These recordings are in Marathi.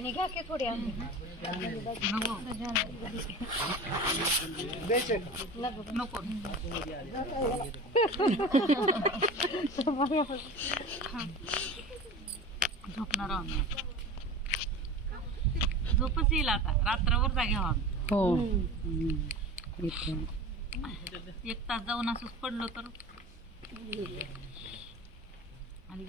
पण घ्या की थोडी आम्ही नको. झोपणार आम्ही. झोपच येईल आता. रात्रभर जागे व्हा हो. एक तास जाऊन असंच पडलो तर. आणि.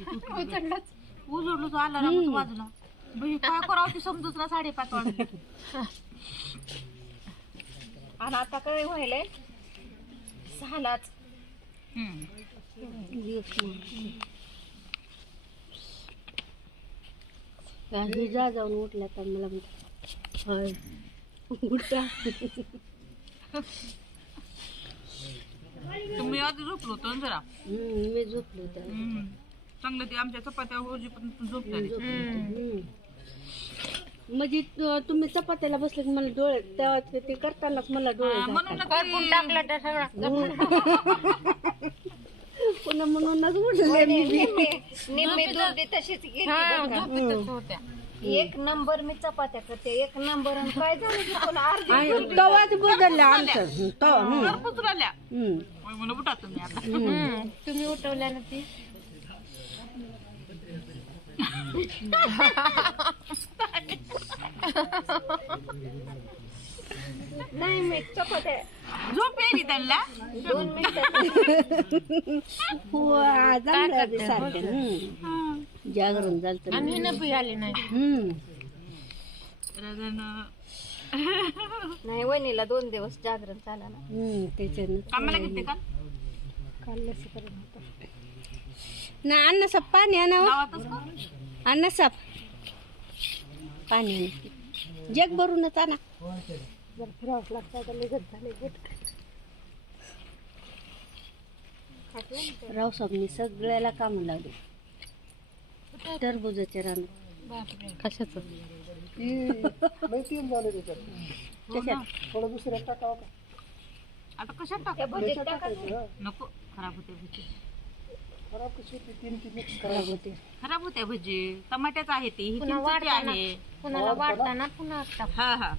उजळलो तो आला ना बाजूला. बाई, काय करावं ते समजूच ना साडेपाच वाजले. आणि आता काय व्हायलंय? सहालाच हम्म. जा जाऊन उठल्या तर मला म्हणतात, "होय, उठा. तुम्ही आधी झोपलो होतो ना जरा? मी झोपलो तर हम्म. चांगलं ते आमच्या चपात्या होजी पण झोप झाली म्हणजे तु- तुम्ही चपात्याला बसले की मला डोळे तेव्हा ते ते करतानाच मला डोळे हा, म्हणून झाकतात. ना ते- टाकलं तर सगळं पुन्हा म्हणूनच उठले मी बी. निम्मी दुर्दी तशीच गेली बरं का. एक नंबर मी चपात्या करते एक नंबर आणि काय झालं की पण अर्धी आणि तवाच बदलला आमचं तवा हम्म. घरपोच राहिल्या हम्म. मग म्हणलं उठा तुम्ही आता हम्म. तुम्ही उठवल्या ना ती नाही मी चपात्या झोप येईल त्यांना? दोन मिनिटं. हो, आ, चांगलं बी सारखं. हम्म. जागरण झालं आम्ही न आले नाही. हम्म. नाही वहिनीला दोन दिवस जागरण चाला ना. हम्म त्याच्यानं. कामाला घेते का? ना अन्न साप पाणी आणा हो. गावातच का? अन्न साप. पाणी आणा. जग भरूनच आणा. राव साहेबनी सगळ्याला काम लावले. टरबुजाच्या रानात कशाच? आता कशात टाकायचं. नको खराब होते. खराब होते? खराब होते. भजी. टमाट्याच आहे ती. ही पुन्हा चिंचेची वाढताना आहे. कुणाला वाढताना पुन्हा टाक हा हा.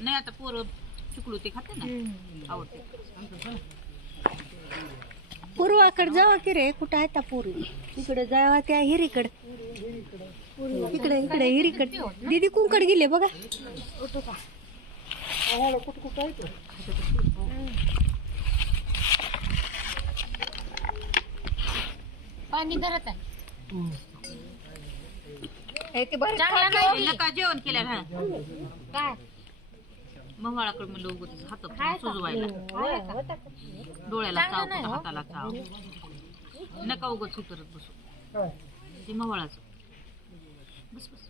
नाही आता पोरं चुकलू ते खाते ना. आवडते. पूर्वाकडे जावा की रे? कुठं आहे त्या पूर्वी इकडे जावा त्या हिरीकडे. इकडे इकडे हिरीकडे. दीदी कुंकड गेले बघा. पाणी धरत आहे ते? बरं चांगला खाते हो. नाही का? जेवण केलं हा काय? मवाळाकडे म्हणलं उगत हात काय सुजवायला. होय का? डोळ्याला चांगलं नाही कुठं हो. हाताला चाव. नका उगत सुतरत बसू. ते बस बस.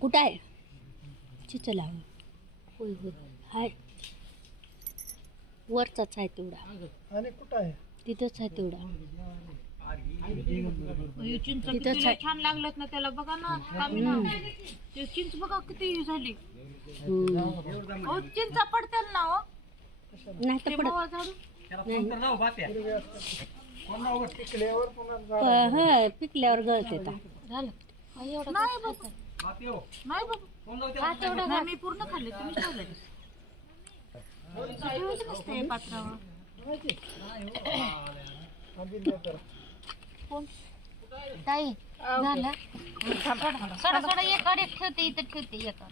कुठं आहे? होय होय. हाय. वरचाच आहे तेवढा. तिथंच आहे तेवढा. हे चिंच तिथंच किती आहे. छान ना त्याला. बघा ना कामी ना. ते चिंच बघा किती झाली. हम्म. अहो चिंचा ना हो नाही ते तर पडत मवा झाडू प- हा पिकल्यावर गळते ता झालं. नाही बाबा. नाही बाबा. नाही मी पूर्ण खाल्ले. तुम्ही खाल्ले. ठेवायचं नसतं हे पात्रावर ताई झालं. सोडा सोडा एक अडे ठेवते इथं ठेवते एक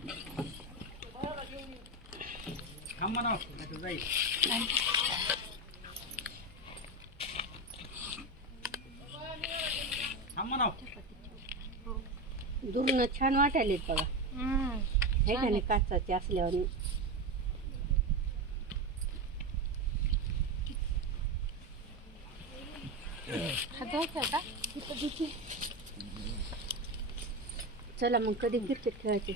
दुरून छान वाटायले बघा. हे का नाही काचाचे असल्यावर. चला मग कधी क्रिकेट खेळायचे?